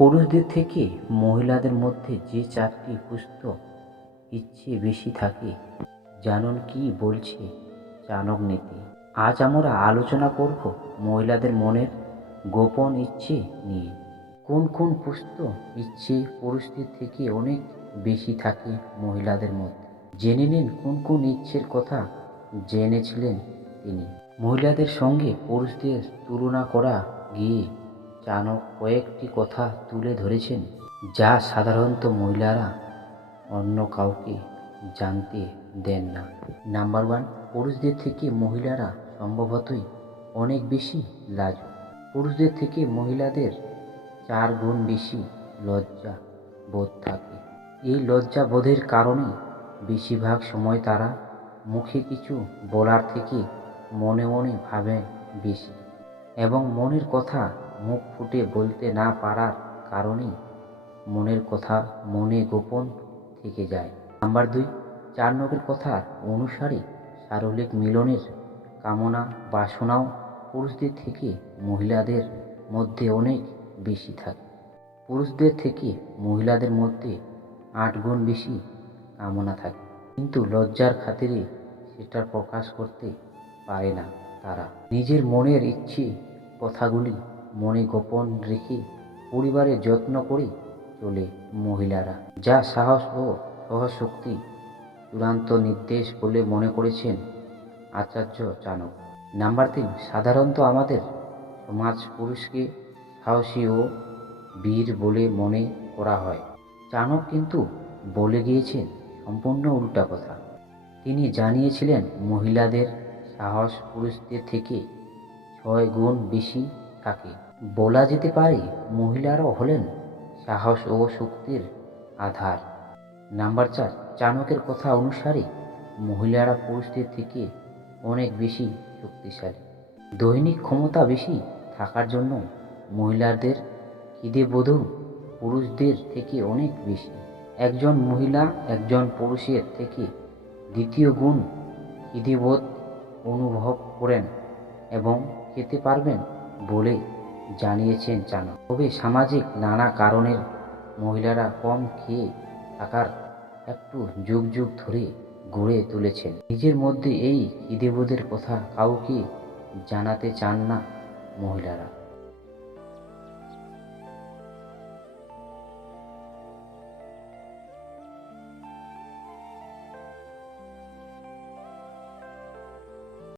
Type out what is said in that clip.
পুরুষদের থেকে মহিলাদের মধ্যে যে চারটি পুস্ত ইচ্ছে বেশি থাকে, জানুন কি বলছে চাণক নীতি। আজ আমরা আলোচনা করব মহিলাদের মনের গোপন ইচ্ছে নিয়ে। কোন কোন পুস্ত ইচ্ছে পুরুষদের থেকে অনেক বেশি থাকে মহিলাদের মধ্যে? জেনে নিন কোন কোন ইচ্ছের কথা জেনেছিলেন তিনি। মহিলাদের সঙ্গে পুরুষদের তুলনা করা গিয়ে চাণক কয়েকটি কথা তুলে ধরেছেন, যা সাধারণত মহিলারা অন্য কাউকে জানতে দেন না। নাম্বার ওয়ান, পুরুষদের থেকে মহিলারা সম্ভবতই অনেক বেশি লাজুক। পুরুষদের থেকে মহিলাদের চার গুণ বেশি লজ্জা বোধ থাকে। এই লজ্জা বোধের কারণে বেশিরভাগ সময় তারা মুখে কিছু বলার থেকে মনে মনে ভাবে বেশি, এবং মনের কথা মুখ ফুটে বলতে না পারার কারণেই মনের কথা মনে গোপন থেকে যায়। নাম্বার দুই, চার নখের কথা অনুসারে শারীরিক মিলনের কামনা বাসনাও পুরুষদের থেকে মহিলাদের মধ্যে অনেক বেশি থাকে। পুরুষদের থেকে মহিলাদের মধ্যে আট গুণ বেশি কামনা থাকে। কিন্তু লজ্জার খাতিরে সেটা প্রকাশ করতে পারে না তারা। নিজের মনের ইচ্ছে কথাগুলি মনে গোপন রেখে পরিবারের যত্ন করে চলে মহিলারা। যা সাহস ও সহশক্তি চূড়ান্ত নির্দেশ বলে মনে করেছেন আচার্য চানক নাম্বার তিন, সাধারণত আমাদের সমাজ পুরুষকে সাহসী ও বীর বলে মনে করা হয়। চাণক কিন্তু বলে গিয়েছেন সম্পূর্ণ উল্টা কথা। তিনি জানিয়েছিলেন মহিলাদের সাহস পুরুষদের থেকে ছয় গুণ বেশি থাকে। বলা যেতে পারে মহিলারাও হলেন সাহস ও শক্তির আধার। নাম্বার চার চাণকের কথা অনুসারে মহিলারা পুরুষদের থেকে অনেক বেশি শক্তিশালী। দৈনিক ক্ষমতা বেশি থাকার জন্য মহিলাদের খিদে বোধও পুরুষদের থেকে অনেক বেশি। একজন মহিলা একজন পুরুষের থেকে দ্বিতীয় গুণ খিদেবোধ অনুভব করেন এবং খেতে পারবেন বলে জানিয়েছেন চাণক তবে সামাজিক নানা কারণের মহিলারা কম খেয়ে থাকার একটু যুগ যুগ ধরে গড়ে তুলেছেন। নিজের মধ্যে এই খিদেবোধের কথা কাউকে জানাতে চান না মহিলারা।